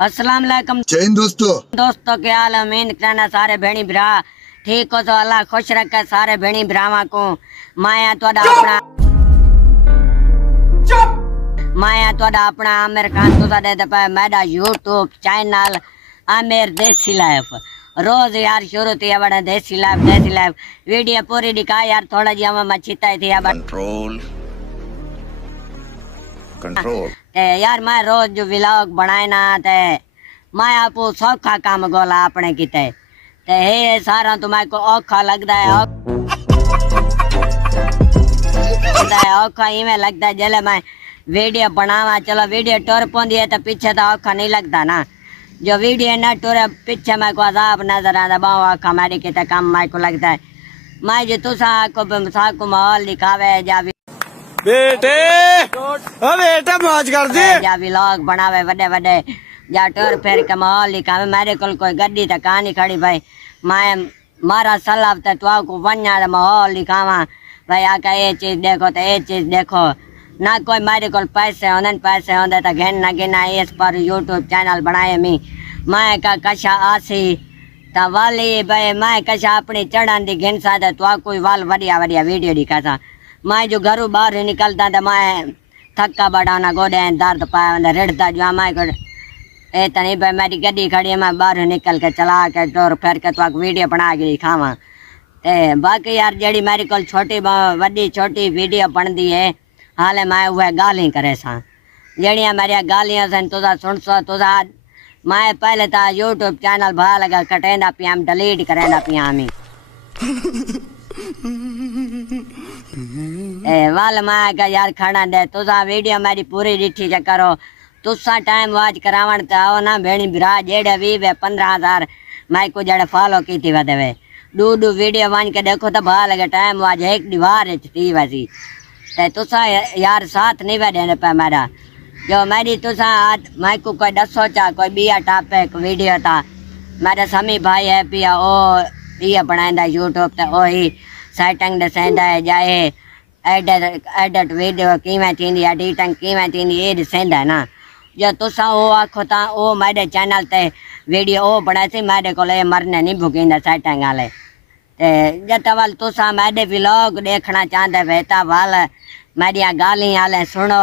अस्सलाम वालेकुम। जय हिंद दोस्तों क्या हाल है? उम्मीद करना सारे भेणी भरा ठीक हो तो अल्लाह खुश रखे सारे भेणी भरावां को। माया तोड़ा अपना आमिर खान तुसा दे पे मेरा यूट्यूब चैनल आमिर देसी लाइफ रोज यार शुरू थी बड़ा देसी लाइफ वीडियो पूरी दिखा यार थोड़ा जी हम मचिता थी कंट्रोल यार मैं रोज जो व्लॉग बनाए ना ते मैं आपको सौखा काम गोला अपने किते ते हे सारा तो मैं को औखा लगता है औखा इवें लगता है जले मैं वीडियो बनावा चलो वीडियो टुर पौंदी है तो पीछे तो औखा नहीं लगता ना। जो वीडियो न टुरे पीछे मैं को अजाब नजर आता बहुत औखा मेरी किते काम मैं को लगता है। मैं जो तुसा को माहौल दिखावे जा बेटे मौज कर दी जा व्लॉग बनावे वड्डे जा टुर फिर के माहौल दिखावे मेरे कोई गड्डी तो कहानी खड़ी भाई मैं मारा सलाह तो तुआ को वन्या माहौल दिखावा भाई आका ये चीज देखो तो ये चीज देखो ना कोई मेरे को पैसे होंगे तो घिन गिना इस पर यूट्यूब चैनल बनाए मैं का कशा आसी तो वाली भाई मैं कशा अपनी चढ़ान दी घिन सा तो कोई वाल बढ़िया वीडियो दिखा था। मैं जो घरों बाहर निकलता तो मैं थक्का बढ़ाना गोडे दर्द पाया रिड़ता जो मैं को ए तनी भाई मेरी गड्डी खड़ी मैं बाहर निकल के चला के टोर फिर के तो वीडियो बना के दिखावा ते बाकी यार जड़ी मेरी को छोटी वीडियो बनती है हाले मैं वह गाली करे सा जड़िया मेरिया गालियां सन तुझा सुन सो तुझा मैं पहले था यूट्यूब चैनल भा लगा कटेंदा पिया डिलीट करेंदा पिया हमी वाल मैं का यार खाना दे तुझा वीडियो मेरी पूरी डिठी जा करो तुसा टाइम वाच करावण ते आओ ना भेणी भरा जेड़े 20-15,000 मैं को जड़े फॉलो की थी वदे दू वीडियो वन के देखो तो भा लगे टाइम वाच एक दीवार थी वैसी ते तुसा यार साथ नहीं बैठे पे मेरा जो मेरी तुसा मैं को कोई दसो चा कोई बिया टॉपिक वीडियो था मेरे समी भाई है पिया ओ ये बनांदा यूट्यूब ते ओ ही सेटिंग दसेंदा है जाए एडिट वीडियो कीवें थींदी एडिटिंग कीवें थींदी ये दसेंदा ना जो तुसा ओ आखो ता ओ मेरे चैनल ते वीडियो ओ बनाए सी मेरे को मरने नहीं भुगींदा सेटिंग वाले जत वाल तुसा मेरे व्लॉग देखना चाहते बेटा वाल मेरी गाली आले सुनो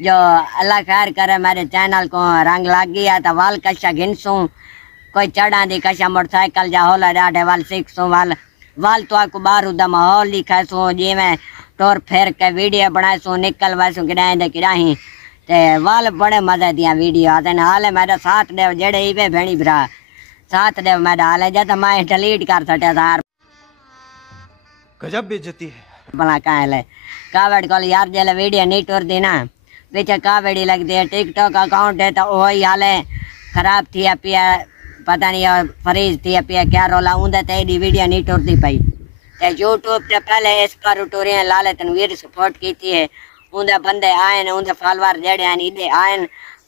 जो अल्लाह खैर करे मेरे चैनल को रंग लग गया तो वाल कशा घिनसूँ कोई चढ़ा दी कशा मोटरसाइकिल जा होला डाढ़े वाल सीखसूँ वाल तो आपको बाहर उदा माहौल दिखासूँ जी मैं टोर फेर के वीडियो बनासूँ निकल वैसूँ किराए दे किराही ते वाल बड़े मजे दिया वीडियो आते हाले मेरा साथ देव जेड़े इवे भेणी भरा साथ देव मेरा हाले जब मैं डिलीट कर सटिया था गजब बेइज्जती है भला काले कावड़ को यार जले वीडियो नहीं टुर दी ना पीछे कावड़ी लगती है टिकटॉक अकाउंट है तो वही हाले खराब थी पिया पता नहीं फ्रीज थी पिया क्या रोला ऊंदे तेरी वीडियो नहीं टुरती पाई यूट्यूब पे पहले इस पर टूरियां लाले तनवीर सपोर्ट की थी है ऊंदे बंदे आए ऊंदे फॉलोअर जेड़े हैं इधे आए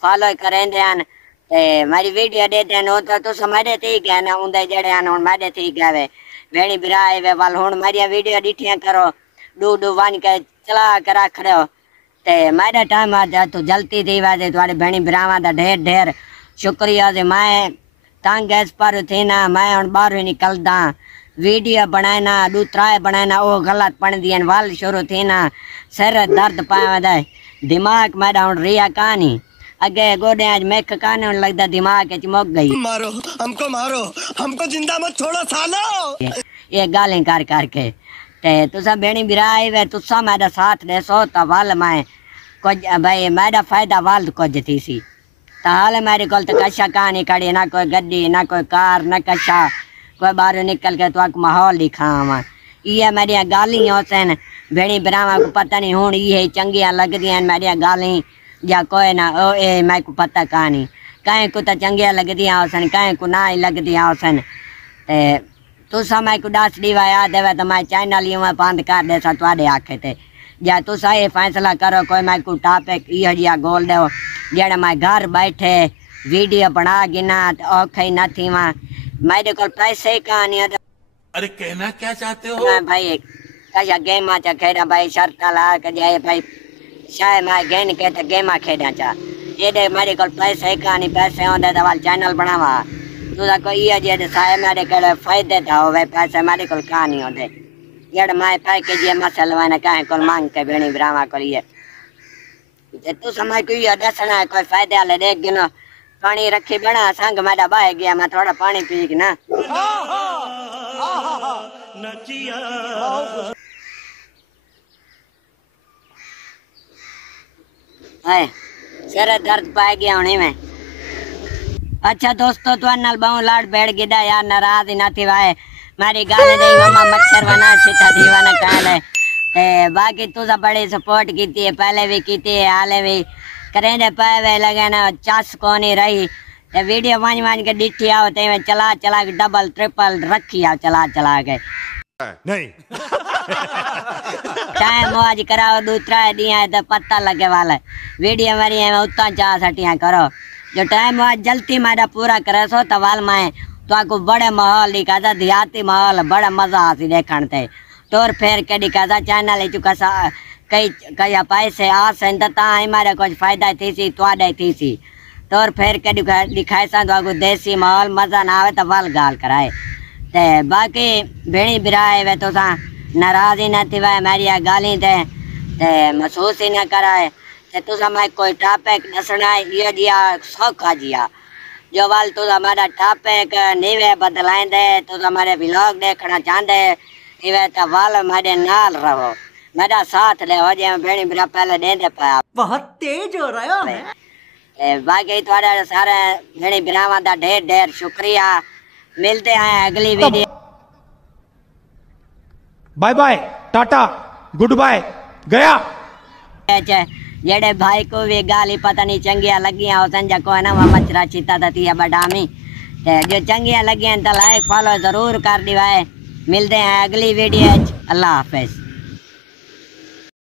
फॉलो करेंदे हैं मेरी वीडियो देते हैं तो समझे थी गए ना ऊंदे जेड़े हैं हुन मेरे थी गए भेणी बिराए वे वाल हुन मेरी वीडियो डिठियां करो डू वन के चला कर रख रहे हो ते मेरा टाइम आ तो जल्दी थी वैसे तुम्हारे भेणी बिरावा दा ढेर शुक्रिया जे मैं तंग इस पर थी ना मैं हुन बाहर निकलदा वीडियो बनाना दूसरा बनाना वो गलत पढ़ दिए वाल शुरू थी ना सिर दर्द पाया दे दिमाग मेरा हुन रिया कहानी अगे गोडे आज मेक काने लगता दिमाग चमक गई मारो हमको जिंदा मत छोड़ो सालो ये गालें कर करके ते तुसा बेणी बिराए वे तुसा मेरा साथ दे सो तो वाल मैं कुछ भाई मेरा फायदा वाल कुछ थी सी तो हाल मेरे को तो कशा कहानी कड़ी ना कोई गड्डी ना कोई कार ना कशा कोई बाहर निकल के तो माहौल दिखावा ये मेरिया गालियां सन भेणी बिरावा को पता नहीं हूँ ये चंगिया लगदियां मेरिया गाली या कोई ना ओ ए मैं को पता कहानी कहीं को तो चंगिया लगदियां सन कहीं को ना ही लगदियां सन ते तुसा मैं को दस दीवा याद देवे तो मैं चैनल ही मैं बंद कर दे तुआडे आखे ते या तुसा ये फैसला करो कोई मैं को टॉपिक इहो जिहा गोल दो जेड़ा मैं घर बैठे वीडियो बना गिना औखे न थी वहाँ मेरे को पैसे कहानी अरे कहना क्या चाहते हो मैं भाई कशा गेमा चा खेड़ा भाई शर्त ला के जाए भाई शायद मैं गेन के गेमा खेड़ा चा जेडे मेरे को पैसे कहानी पैसे होंदे तो वाल चैनल बनावा तुझा कोई ये जेडे सारे मेरे कड़े फायदे था होवे पैसे मेरे को कहानी होंदे जेड मैं पैके जे मसलवा ने काहे को मांग के बेणी ब्रामा करिए ते तू समय को ये दसना कोई फायदे वाले देख गिनो पानी रखी बना संग मेरा बाह गया मैं थोड़ा पानी पी के ना है सिर दर्द पाए गया होने में। अच्छा दोस्तों तो नाल बहु लाड बैठ गिदा यार नाराज ही ना थी वाए मारी गाने दे मम्मा मच्छर बना छिता दीवाना काले ते बाकी तुझा बड़ी सपोर्ट कीती है पहले भी कीती है हाले भी करेंदे पाए वे लगे ना चास को नहीं रही ते वीडियो मान के डिठी आओ ते में चला के डबल ट्रिपल रखी आओ चला के नहीं टाइम आज कराओ दूसरा दिया है तो पता लगे वाला वीडियो मेरी है उतना चाह सटिया करो जो टाइम आज जल्दी मेरा पूरा करे सो तो वाल मैं तो आपको बड़े माहौल दिखा था देहाती माहौल बड़ा मजा आती देखने ते तोर फेर के दिखा था चैनल चुका सा कई पैसे आस हमारे कुछ फायदा थी सी तुआडे थी सी तोर फेर के दिखाए सा तो आपको देसी माहौल मजा ना आवे तो वाल गाल कराए ते बाकी भेणी बिराए वे तो सा नाराज ही न थी वह मेरी गाली ते महसूस ही न कराए ते तुसा मैं कोई टॉपिक दसना ये जिया सौखा जिया जो वाल तुसा मेरा टॉपिक नीवे बदलाएंदे तुसा मेरे व्लॉग देखना चाहते इवे तो वाल मेरे नाल रहो मेरा साथ ले हो जे भेणी बिरा पहले देंदे पाया बहुत तेज हो रहा है। बाकी थोड़ा सारे भेणी बिरावां दा ढेर शुक्रिया मिलते हैं अगली video bye bye tata goodbye गया जेड़े भाई को भी गाली पता नहीं चंगिया लगियां हो संजा को ना मचरा चिता थी बडामी जो चंगिया लगियां तो लाइक फॉलो जरूर कर दिवाए मिलते हैं अगली वीडियो अल्लाह हाफिज।